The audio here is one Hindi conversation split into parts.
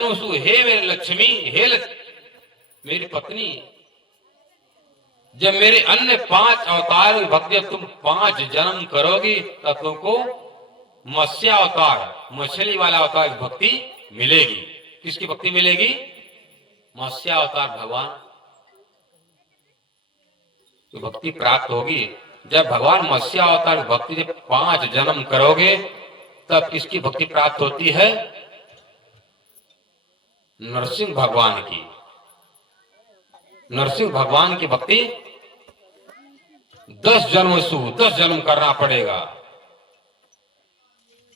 हे मेरी लक्ष्मी, मेरी पत्नी, जब मेरे अन्य 5 अवतार की भक्ति, जब तुम 5 जन्म करोगी तब तुमको मत्स्य अवतार, मछली वाला अवतार की भक्ति मिलेगी। किसकी भक्ति मिलेगी? मत्स्य अवतार भगवान की भक्ति प्राप्त होगी। जब भगवान मत्स्य अवतार भक्ति जब 5 जन्म करोगे तब किसकी भक्ति प्राप्त होती है? नरसिंह भगवान की। नरसिंह भगवान की भक्ति 10 जन्म करना पड़ेगा।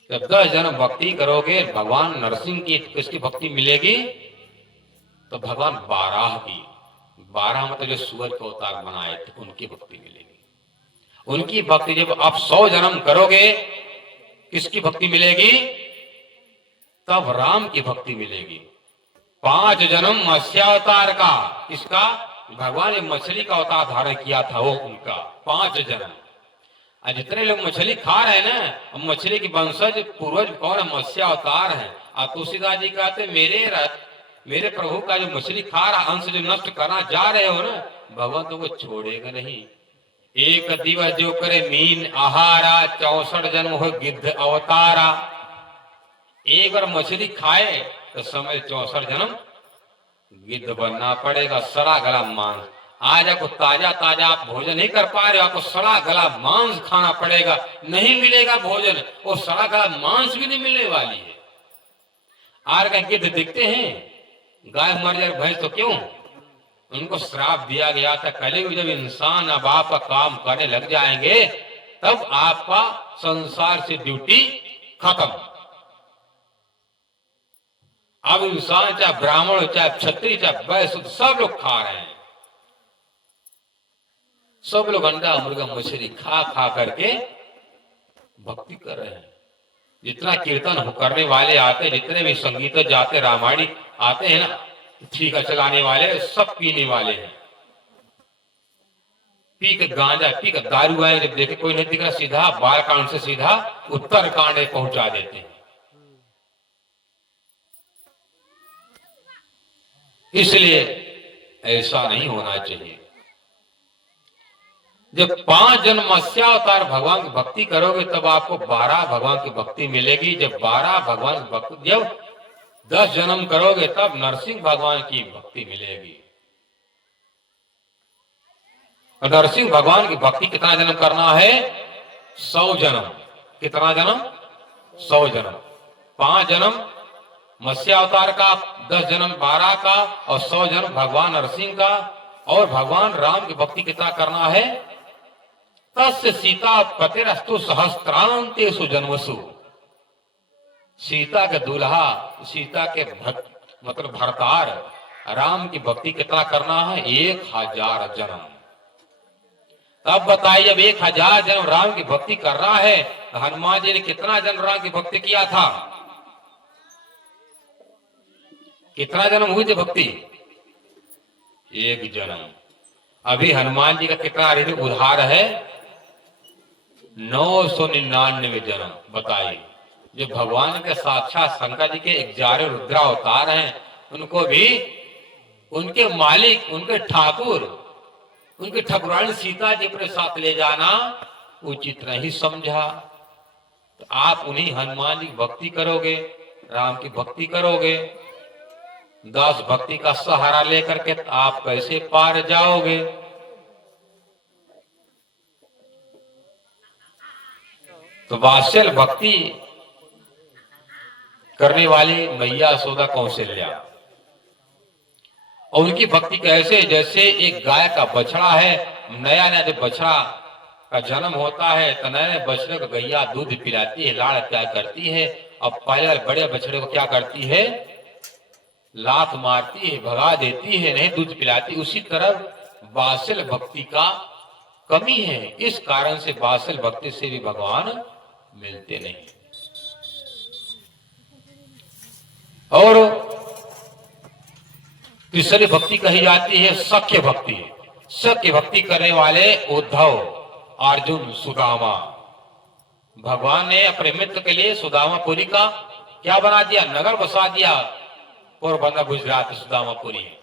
जब 10 जन्म भक्ति करोगे भगवान नरसिंह की, किसकी भक्ति मिलेगी? तो भगवान बाराह की, 12 मतलब जो सूरज का अवतार बनाए थे उनकी भक्ति मिलेगी। उनकी भक्ति जब आप 100 जन्म करोगे किसकी भक्ति मिलेगी? तब राम की भक्ति मिलेगी। 5 जन्म मत्स्यावतार का, किसका? भगवान ने मछली का अवतार धारण किया था, वो उनका 5 जन्म। जितने लोग मछली खा रहे हैं ना, मछली की वंशज पूर्वज कौन है? मत्स्यावतार है। और तुलसीदास जी कहते मेरे प्रभु का जो मछली खा रहा अंश जो नष्ट करना जा रहे हो ना, भगवान तुमको छोड़ेगा नहीं। एक दिवस जो करे मीन आहारा, 64 जन्म हो गिद्ध अवतारा। एक बार मछली खाए तो समय 64 जन्म गिद्ध बनना पड़ेगा। सड़ा गला मांस, आज आपको ताजा ताजा आप भोजन नहीं कर पा रहे हो, आपको सड़ा गला मांस खाना पड़ेगा। नहीं मिलेगा भोजन, वो सड़ा गला मांस भी नहीं मिलने वाली है। आज का गिद्ध दिखते हैं, गाय मर जाए भैंस तो क्यों, उनको श्राप दिया गया था। कलयुग जब इंसान अब आपका काम करने लग जाएंगे तब आपका संसार से ड्यूटी खत्म। अब इंसान चाहे ब्राह्मण, चाहे क्षत्रिय, चाहे वैश्य, सब लोग खा रहे हैं। सब लोग अंडा मुर्गा मछली खा खा करके भक्ति कर रहे हैं। जितना कीर्तन करने वाले आते, जितने भी संगीत जाते, रामायणी आते हैं ना, ठीका चलाने वाले, सब पीने वाले हैं। पी के गांजा, पी के दारू आए, जब देखे कोई नहीं दिख रहा, सीधा बालकांड से सीधा उत्तर कांड पहुंचा देते हैं। इसलिए ऐसा नहीं होना चाहिए। जब 5 जन्म मत्स्यावतार भगवान की भक्ति करोगे तब आपको 12 भगवान की भक्ति मिलेगी। जब 12 भगवान की भक्ति, जब 10 जन्म करोगे तब नरसिंह भगवान की भक्ति मिलेगी। और नरसिंह भगवान की भक्ति कितना जन्म करना है? 100 जन्म। कितना जन्म? 100 जन्म। 5 जन्म मत्स्यावतार का, 10 जन्म 12 का, और 100 जन्म भगवान नरसिंह का। और भगवान राम की भक्ति कितना करना है? तस्य सीता पतिरस्तु सहस्त्रांतेषु जन्मसु। सीता के दूल्हा, सीता के मतलब भरतार राम की भक्ति कितना करना है? 1000 जन्म। अब बताइए, जब 1000 जन्म राम की भक्ति कर रहा है तो हनुमान जी ने कितना जन्म राम की भक्ति किया था? कितना जन्म हुई थी भक्ति? 1 जन्म। अभी हनुमान जी का कितना ऋण उधार है? 999 जन्म। बताइए, जो भगवान के साक्षात शंकर जी के 11 रुद्रावतार हैं, उनको भी उनके मालिक, उनके ठाकुर, उनकी ठाकुरानी सीता जी अपने साथ ले जाना उचित नहीं समझा। तो आप उन्हीं हनुमान जी की भक्ति करोगे, राम की भक्ति करोगे, दास भक्ति का सहारा लेकर के आप कैसे पार जाओगे? तो वात्सल भक्ति करने वाली मैया यशोदा कौशल्या, और उनकी भक्ति कैसे? जैसे एक गाय का बछड़ा है, नया नया जब बछड़ा का जन्म होता है तो नए बछड़े को गैया दूध पिलाती है, लाड़ प्यार करती है। अब पहले बड़े बछड़े को क्या करती है? लात मारती है, भगा देती है, नहीं दूध पिलाती। उसी तरह वात्सल भक्ति का कमी है, इस कारण से वात्सल भक्ति से भी भगवान मिलते नहीं। और तीसरी भक्ति कही जाती है सख्य भक्ति। सख्य भक्ति करने वाले उद्धव, अर्जुन, सुदामा। भगवान ने अपने मित्र के लिए सुदामापुरी का क्या बना दिया? नगर बसा दिया। पोरबंदर गुजरात सुदामापुरी है।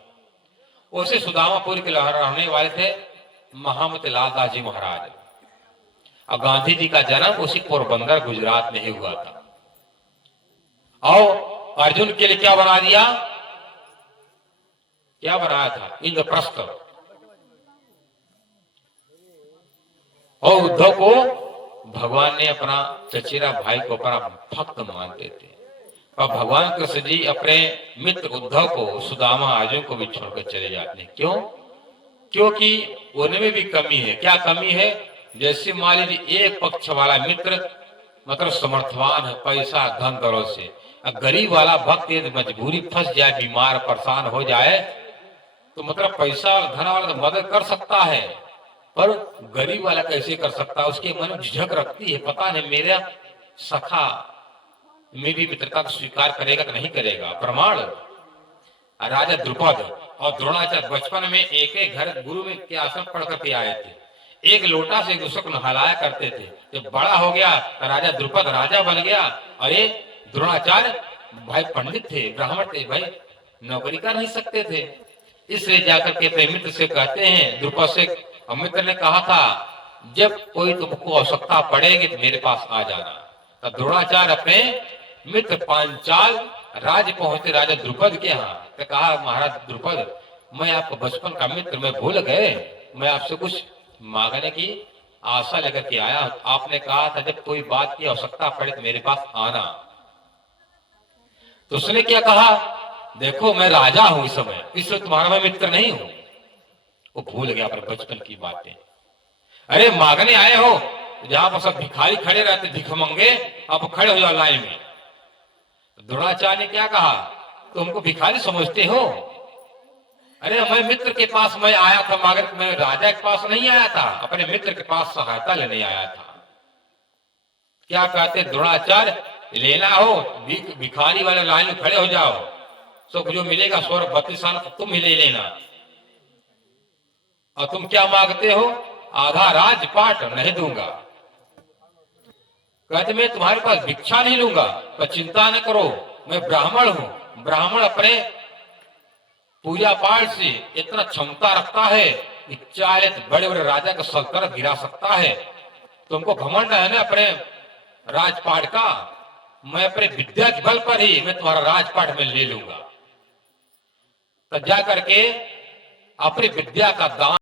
उसे सुदामापुरी के रहने वाले थे महामती लाल दास जी महाराज। और गांधी जी का जन्म उसी पोरबंदर गुजरात में ही हुआ था। और अर्जुन के लिए क्या बना दिया, क्या बनाया था, इंद्रप्रस्थ। और उद्धव को भगवान ने अपना चचेरा भाई को अपना भक्त मानते थे। और भगवान कृष्ण जी अपने मित्र उद्धव को, सुदामा अर्जुन को भी छोड़कर चले जाते हैं। क्यों? क्योंकि उनमें भी कमी है। क्या कमी है? जैसे मान लीजिए एक पक्ष वाला मित्र मतलब समर्थवान है, पैसा धन दौलत से, गरीब वाला भक्त यदि मजबूरी फंस जाए, बीमार परेशान हो जाए, तो मतलब पैसा धन वाला तो मदद कर सकता है, पर गरीब वाला कैसे कर सकता है? उसके मन में झिझक रखती है, पता नहीं मेरा सखा मेरी मित्रता को स्वीकार करेगा कि नहीं करेगा। प्रमाण राजा द्रुपद और द्रोणाचार्य बचपन में एक एक घर गुरु में के आश्रम पढ़ करके आए थे। एक लोटा से एक दूसरे को नहलाया करते थे। जब बड़ा हो गया तो राजा द्रुपद राजा बन गया, और ये द्रोणाचार्य भाई पंडित थे, ब्राह्मण थे, भाई नौकरी कर नहीं सकते थे। इसलिए जाकर के अपने मित्र से कहते हैं, द्रुपद से, मित्र ने कहा था जब कोई तुमको आवश्यकता पड़ेगी तो मेरे पास आ जाना। तो द्रोणाचार्य अपने मित्र पांचाल राज्य पहुंचे राजा द्रुपद के यहाँ। तो कहा महाराज द्रुपद, मैं आपका बचपन का मित्र, मैं भूल गए, मैं आपसे कुछ मांगने की आशा लेकर के आया। आपने कहा था जब कोई बात की आवश्यकता पड़े तो मेरे पास आना। तो उसने क्या कहा, देखो मैं राजा हूं इस समय, इसलिए तुम्हारा मैं मित्र नहीं हूं। वो भूल गया अपने बचपन की बातें। अरे मांगने आए हो, जहां पर सब भिखारी खड़े रहते, भिखमंगे, आप खड़े हो जाओ लाइन में। द्रोणाचार्य ने क्या कहा, तुमको भिखारी समझते हो? अरे मैं मित्र के पास मैं आया था, मगर मैं राजा के पास नहीं आया था, अपने मित्र के पास सहायता लेने आया था। क्या कहते द्रोणाचार्य, लेना हो भिखारी वाले लाइन में खड़े हो जाओ, तो जो मिलेगा 132 साल तुम ही ले लेना। और तुम क्या मांगते हो? आधा राजपाट नहीं दूंगा। कहते मैं तुम्हारे पास भिक्षा नहीं लूंगा, पर चिंता न करो, मैं ब्राह्मण हूं। ब्राह्मण अपने पूजा पाठ से इतना क्षमता रखता है कि चाहे बड़े बड़े राजा का सल्तनत गिरा सकता है। तुमको घमंड है ना अपने राजपाट का, मैं अपने विद्या के बल पर ही मैं तुम्हारा राजपाट में ले लूंगा। तो जा करके अपनी विद्या का दान